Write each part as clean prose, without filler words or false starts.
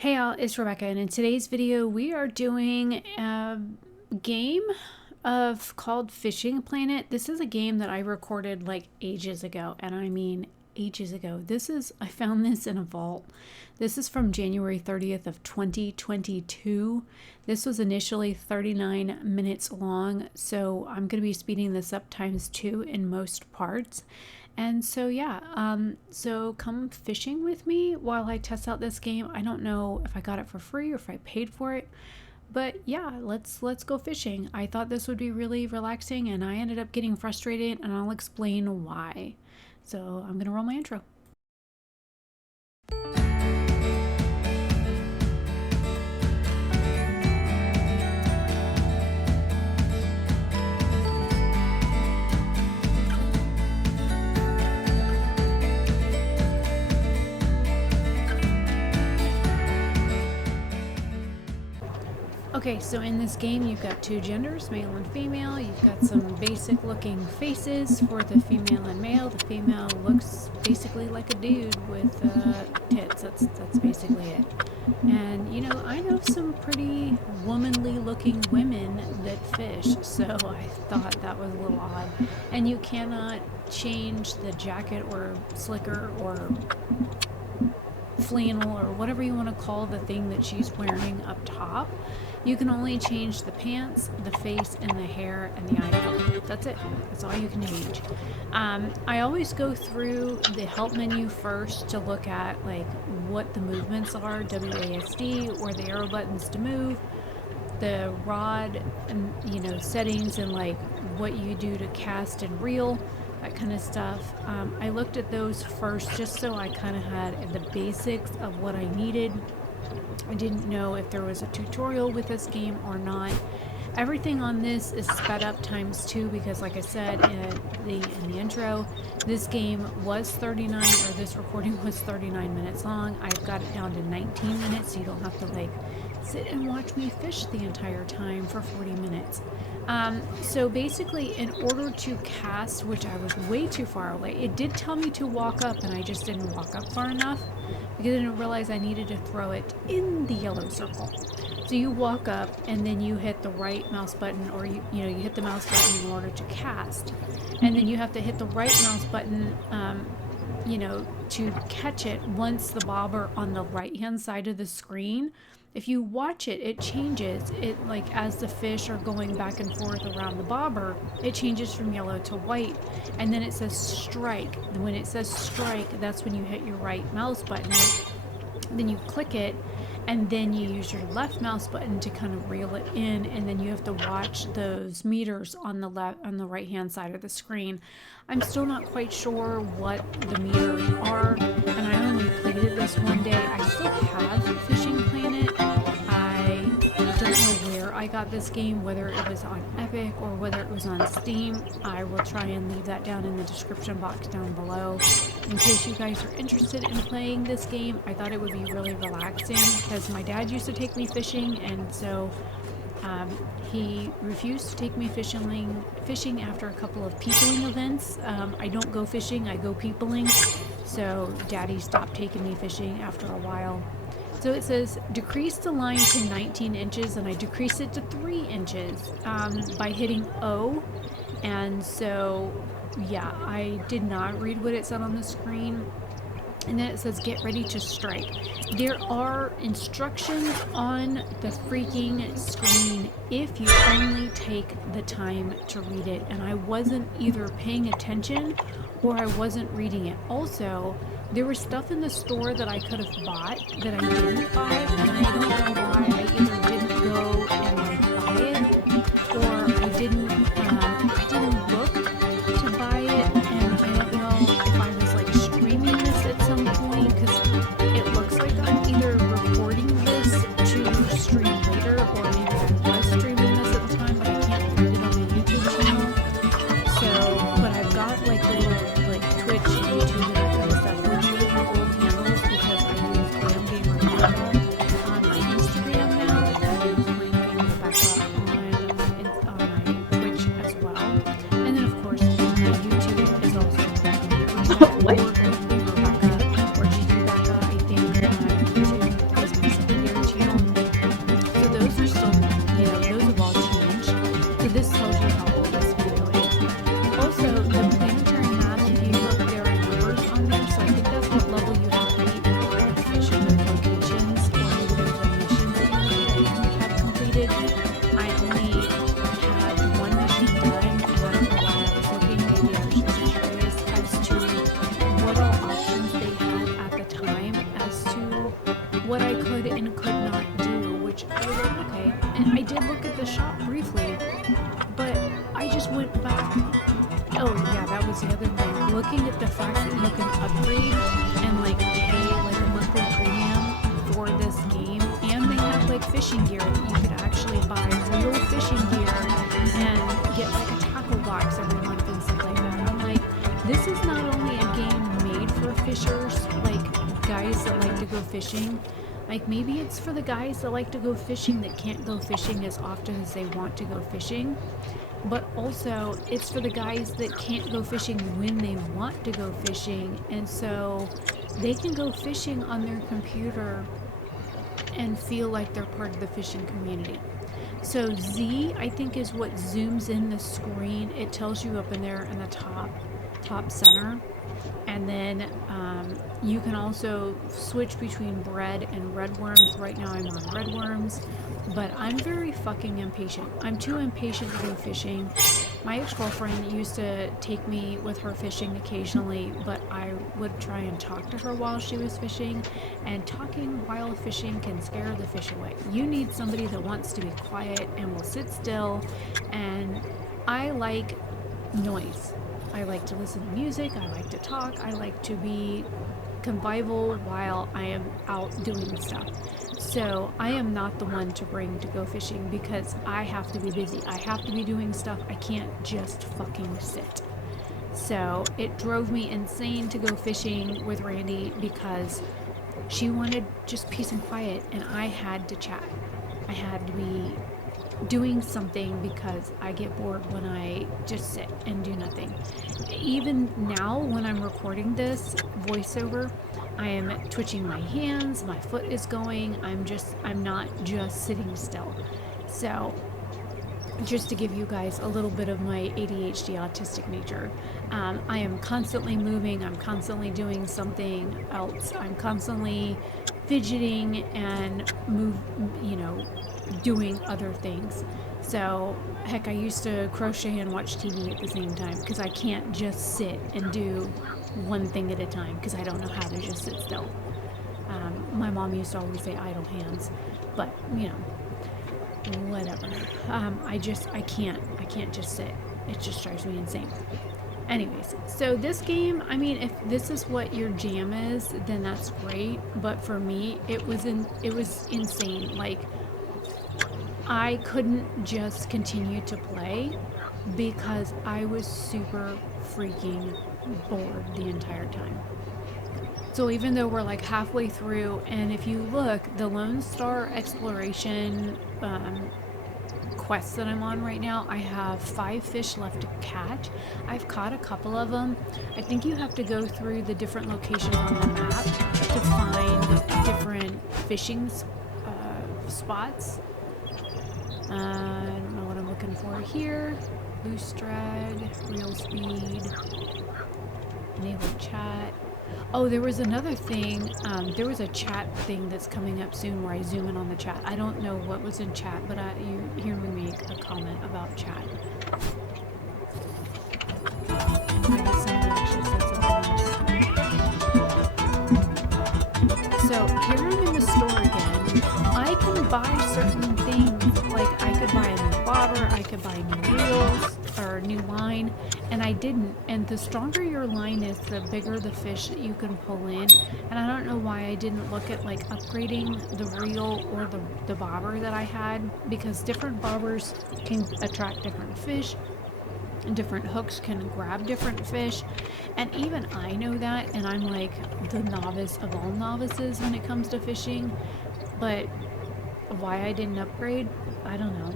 Hey y'all, it's Rebecca, and in today's video we are doing a game called Fishing Planet. This is a game that I recorded like ages ago, and I mean ages ago. I found this in a vault. This is from January 30th of 2022. This was initially 39 minutes long, so I'm going to be speeding this up ×2 in most parts. And so yeah, so come fishing with me while I test out this game. I don't know if I got it for free or if I paid for it, but yeah, let's go fishing. I thought this would be really relaxing, and I ended up getting frustrated, and I'll explain why. So I'm gonna roll my intro. Okay, so in this game you've got two genders, male and female. You've got some basic looking faces for the female and male. The female looks basically like a dude with tits. That's basically it. And you know, I know some pretty womanly looking women that fish, so I thought that was a little odd. And you cannot change the jacket or slicker or flannel or whatever you want to call the thing that she's wearing up top. You can only change the pants, the face, and the hair, and the eye color. That's it. That's all you can change. I always go through the help menu first to look at like what the movements are, WASD, or the arrow buttons to move, the rod, and you know, settings, and like what you do to cast and reel, that kind of stuff. I looked at those first just so I kind of had the basics of what I needed. I didn't know if there was a tutorial with this game or not. Everything on this is sped up ×2 because, like I said in the intro, this game was 39, or this recording was 39 minutes long. I've got it down to 19 minutes, so you don't have to like sit and watch me fish the entire time for 40 minutes. So basically, in order to cast, which I was way too far away, it did tell me to walk up, and I just didn't walk up far enough because I didn't realize I needed to throw it in the yellow circle. So you walk up, and then you hit the right mouse button, or you hit the mouse button in order to cast, and then you have to hit the right mouse button to catch it once the bobber on the right hand side of the screen. If you watch it, it changes. It, like, as the fish are going back and forth around the bobber, it changes from yellow to white, and then it says strike. When it says strike, that's when you hit your right mouse button. Then you click it, and then you use your left mouse button to kind of reel it in, and then you have to watch those meters on the right hand side of the screen. I'm still not quite sure what the meters are, and I only played it this one day. I still have Fishing Planet. I don't know where I got this game, whether it was on Epic or whether it was on Steam. I will try and leave that down in the description box down below in case you guys are interested in playing this game. I thought it would be really relaxing because my dad used to take me fishing, and so he refused to take me fishing after a couple of peopling events. I don't go fishing, I go peopling. So Daddy stopped taking me fishing after a while. So it says decrease the line to 19 inches, and I decreased it to 3 inches by hitting O. And so yeah, I did not read what it said on the screen. And then it says get ready to strike. There are instructions on the freaking screen if you only take the time to read it. And I wasn't either paying attention or I wasn't reading it. Also, there was stuff in the store that I could have bought that I didn't buy, and I don't know why. I either didn't go and like buy it, or I didn't look to buy it, and I don't know if I was like streaming this at some point, because it looks like I'm either recording this to stream later, or maybe I was streaming this at the time, but I can't find it on my YouTube channel. So, but I've got like little like Twitch, YouTube, and that kind of stuff, which are old handles because I use Glam on my what I could and could not do, which I was like, okay. And I did look at the shop briefly, but I just went back. Oh yeah, that was the other thing. Looking at the fact that you can upgrade and like pay like a monthly premium for this game, and they have like fishing gear that you could actually buy real fishing gear and get like a tackle box every month and stuff like that. I'm like, this is not only a game made for fishers, like guys that like to go fishing. Like maybe it's for the guys that like to go fishing that can't go fishing as often as they want to go fishing. But also it's for the guys that can't go fishing when they want to go fishing, and so they can go fishing on their computer and feel like they're part of the fishing community. So Z, I think, is what zooms in the screen. It tells you up in there in the top center. And then you can also switch between bread and red worms. Right now I'm on red worms, but I'm very fucking impatient. I'm too impatient to go fishing. My ex-girlfriend used to take me with her fishing occasionally, but I would try and talk to her while she was fishing, and talking while fishing can scare the fish away. You need somebody that wants to be quiet and will sit still, and I like noise. I like to listen to music, I like to talk, I like to be convivial while I am out doing stuff. So I am not the one to bring to go fishing because I have to be busy. I have to be doing stuff. I can't just fucking sit. So it drove me insane to go fishing with Randy because she wanted just peace and quiet, and I had to chat. I had to be doing something because I get bored when I just sit and do nothing. Even now when I'm recording this voiceover, I am twitching my hands, my foot is going, I'm not just sitting still. So just to give you guys a little bit of my ADHD autistic nature, I am constantly moving, I'm constantly doing something else, I'm constantly fidgeting and doing other things. So heck, I used to crochet and watch TV at the same time because I can't just sit and do one thing at a time because I don't know how to just sit still. My mom used to always say idle hands, but whatever. I can't just sit. It just drives me insane. Anyways, so this game, I mean, if this is what your jam is, then that's great. But for me, it was insane. Like, I couldn't just continue to play because I was super freaking bored the entire time. So even though we're like halfway through, and if you look, the Lone Star exploration quest that I'm on right now, I have 5 fish left to catch. I've caught a couple of them. I think you have to go through the different locations on the map to find different fishing spots. I don't know what I'm looking for here. Loose drag, real speed, enable chat. Oh, there was another thing. There was a chat thing that's coming up soon where I zoom in on the chat. I don't know what was in chat, but you hear me make a comment about chat. I guess somebody actually said something in chat. So here I'm in the store again. I can buy certain things, like I could buy a new bobber, I could buy new reels or new line, and I didn't. And the stronger your line is, the bigger the fish that you can pull in. And I don't know why I didn't look at like upgrading the reel or the bobber that I had, because different bobbers can attract different fish. Different hooks can grab different fish, and even I know that, and I'm like the novice of all novices when it comes to fishing. But why I didn't upgrade, I don't know.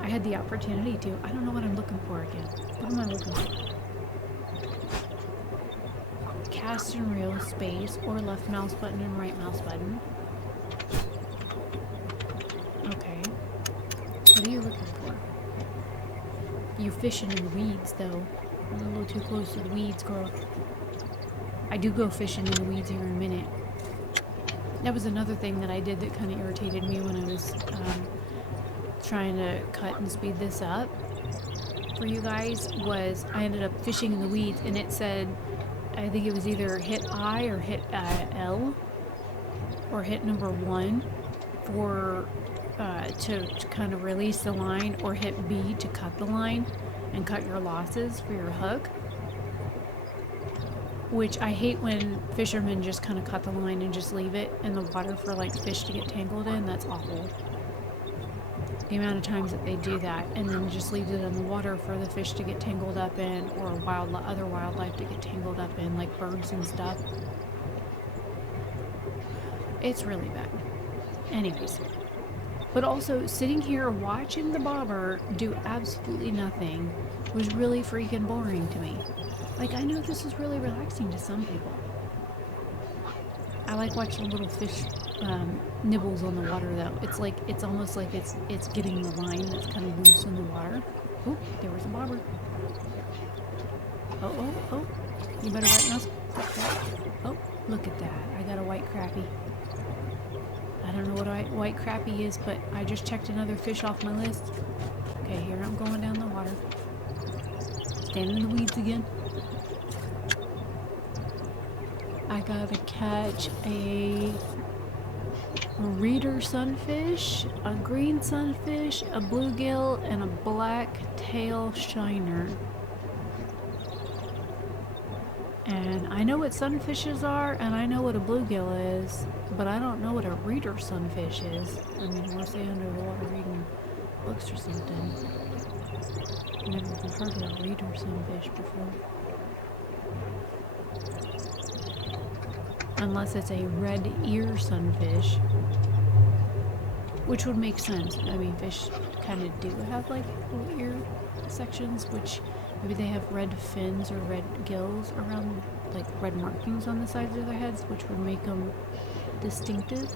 I had the opportunity to. I don't know what I'm looking for again. What am I looking for? Cast and reel, space, or left mouse button and right mouse button. Okay. What are you looking for? You fishing in the weeds, though. I'm a little too close to the weeds, girl. I do go fishing in the weeds here in a minute. That was another thing that I did that kind of irritated me when I was trying to cut and speed this up for you guys, was I ended up fishing in the weeds, and it said, I think it was either hit I or hit L, or hit number 1 for to kind of release the line, or hit B to cut the line and cut your losses for your hook. Which I hate when fishermen just kind of cut the line and just leave it in the water for like fish to get tangled in. That's awful. The amount of times that they do that and then just leave it in the water for the fish to get tangled up in, or other wildlife to get tangled up in, like birds and stuff. It's really bad. Anyways. But also, sitting here watching the bobber do absolutely nothing was really freaking boring to me. Like, I know this is really relaxing to some people. I like watching little fish nibbles on the water, though. It's almost like it's getting the line that's kind of loose in the water. Oh, there was a bobber. Oh. You better let us. Oh, look at that. I got a white crappie. I don't know what a white crappie is, but I just checked another fish off my list. Okay, here I'm going down the water. Standing in the weeds again. I gotta catch a reeder sunfish, a green sunfish, a bluegill, and a black tail shiner. And I know what sunfishes are, and I know what a bluegill is, but I don't know what a reeder sunfish is. I mean, unless they under the water reading books or something. I've never heard of a reeder sunfish before. Unless it's a red ear sunfish, which would make sense. I mean, fish kind of do have like little ear sections, which maybe they have red fins or red gills around, like red markings on the sides of their heads, which would make them distinctive.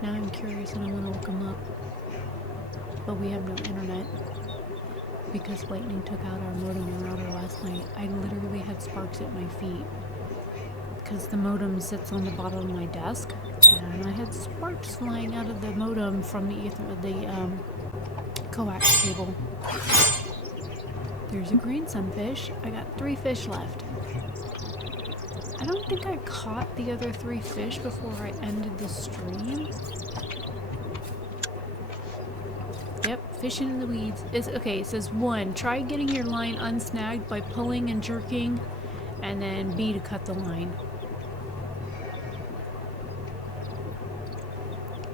Now I'm curious and I want to look them up, but we have no internet because lightning took out our modem and router last night. I literally had sparks at my feet because the modem sits on the bottom of my desk, and I had sparks flying out of the modem from the coax cable. There's a green sunfish. I got 3 fish left. I don't think I caught the other 3 fish before I ended the stream. Yep, fishing in the weeds. Okay, it says 1, try getting your line unsnagged by pulling and jerking, and then B, to cut the line.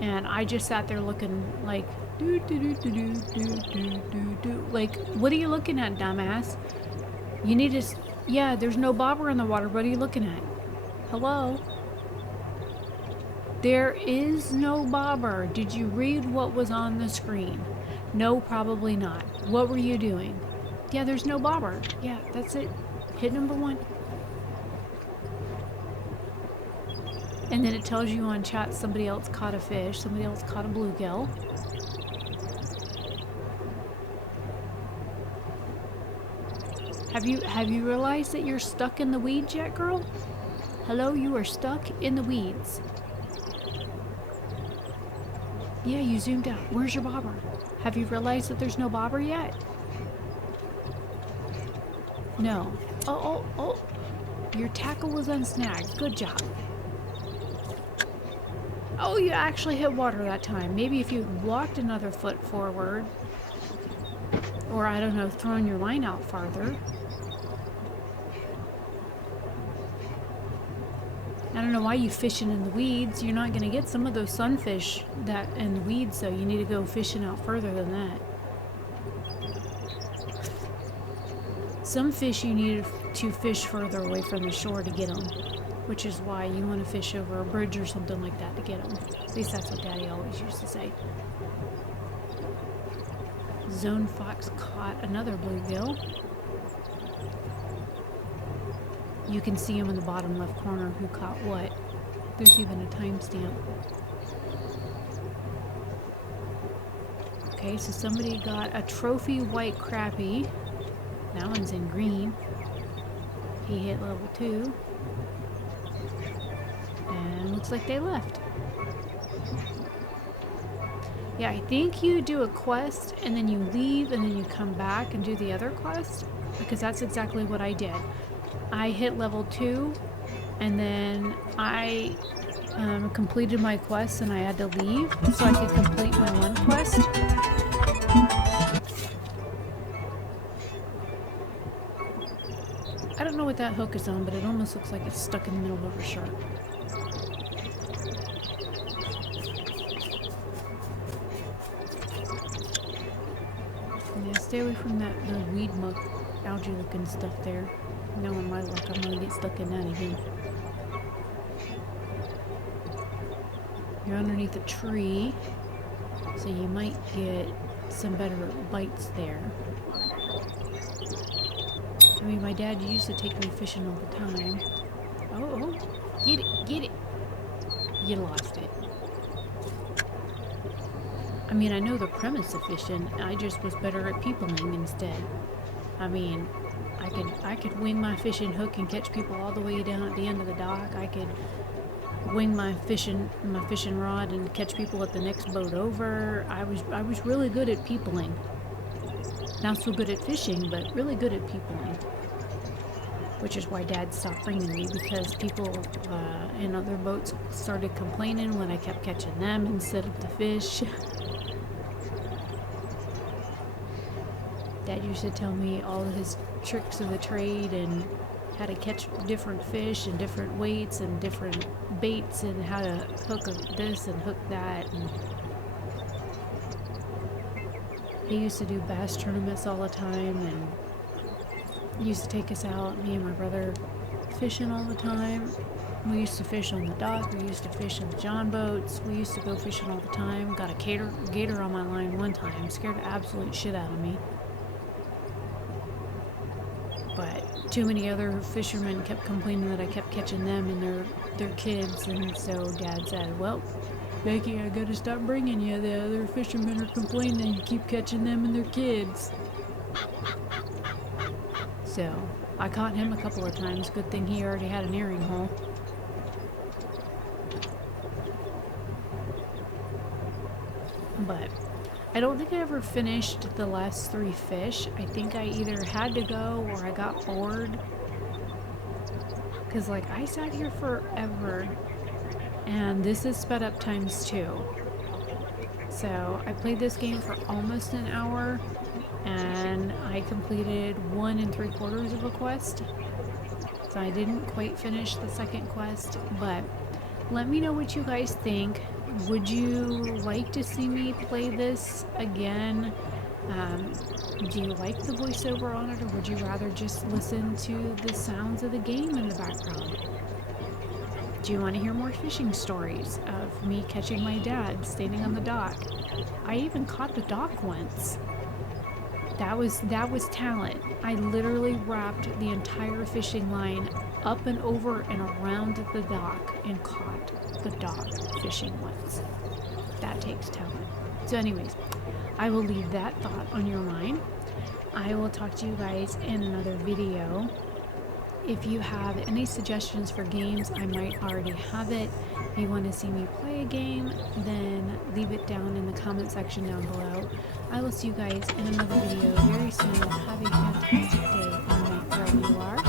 And I just sat there looking like, like, what are you looking at, dumbass? You need to, yeah, there's no bobber in the water. What are you looking at? Hello? There is no bobber. Did you read what was on the screen? No, probably not. What were you doing? Yeah, there's no bobber. Yeah, that's it. Hit number 1. And then it tells you on chat somebody else caught a fish, somebody else caught a bluegill. Have you realized that you're stuck in the weeds yet, girl? Hello, you are stuck in the weeds. Yeah, you zoomed out. Where's your bobber? Have you realized that there's no bobber yet? No. Oh. Your tackle was unsnagged. Good job. Oh, you actually hit water that time. Maybe if you walked another foot forward, or I don't know, thrown your line out farther. I don't know why you fishing in the weeds. You're not going to get some of those sunfish that in the weeds, so you need to go fishing out further than that. Some fish you need to fish further away from the shore to get them, which is why you want to fish over a bridge or something like that to get them. At least that's what Daddy always used to say. Zone Fox caught another bluegill. You can see him in the bottom left corner who caught what. There's even a timestamp. Okay, so somebody got a trophy white crappie. That one's in green. He hit level 2. And looks like they left. Yeah, I think you do a quest and then you leave and then you come back and do the other quest, because that's exactly what I did. I hit level 2 and then I completed my quest and I had to leave so I could complete my one quest. I don't know what that hook is on, but it almost looks like it's stuck in the middle of a shark. Yeah, stay away from that little weed muck, algae looking stuff there. Knowing my luck, I'm gonna get stuck in that again. You're underneath a tree, so you might get some better bites there. I mean, my dad used to take me fishing all the time. Oh, get it, get it. You lost it. I mean, I know the premise of fishing. I just was better at peopling instead. I mean, I could wing my fishing hook and catch people all the way down at the end of the dock. I could wing my fishing rod and catch people at the next boat over. I was really good at peopling. Not so good at fishing, but really good at peopling. Which is why Dad stopped bringing me, because people in other boats started complaining when I kept catching them instead of the fish. Dad used to tell me all of his tricks of the trade and how to catch different fish and different weights and different baits and how to hook this and hook that. And he used to do bass tournaments all the time and he used to take us out, me and my brother, fishing all the time. We used to fish on the dock, we used to fish on the John boats, we used to go fishing all the time. Got a gator on my line one time, scared the absolute shit out of me. But too many other fishermen kept complaining that I kept catching them and their kids, and so Dad said, well, Becky, I gotta stop bringing you. The other fishermen are complaining you keep catching them and their kids. So I caught him a couple of times. Good thing he already had an earring hole. But I don't think I ever finished the last 3 fish. I think I either had to go or I got bored. Because, like, I sat here forever. And this is sped up ×2. So I played this game for almost an hour. And I completed 1 3/4 of a quest. So I didn't quite finish the second quest. But let me know what you guys think. Would you like to see me play this again? Do you like the voiceover on it, or would you rather just listen to the sounds of the game in the background? Do you want to hear more fishing stories of me catching my dad standing on the dock? I even caught the dock once. That was talent. I literally wrapped the entire fishing line up and over and around the dock and caught the dock fishing once. That takes talent. So anyways, I will leave that thought on your mind. I will talk to you guys in another video. If you have any suggestions for games, I might already have it. If you want to see me play a game, then leave it down in the comment section down below. I will see you guys in another video very soon. Have a fantastic day on wherever you are.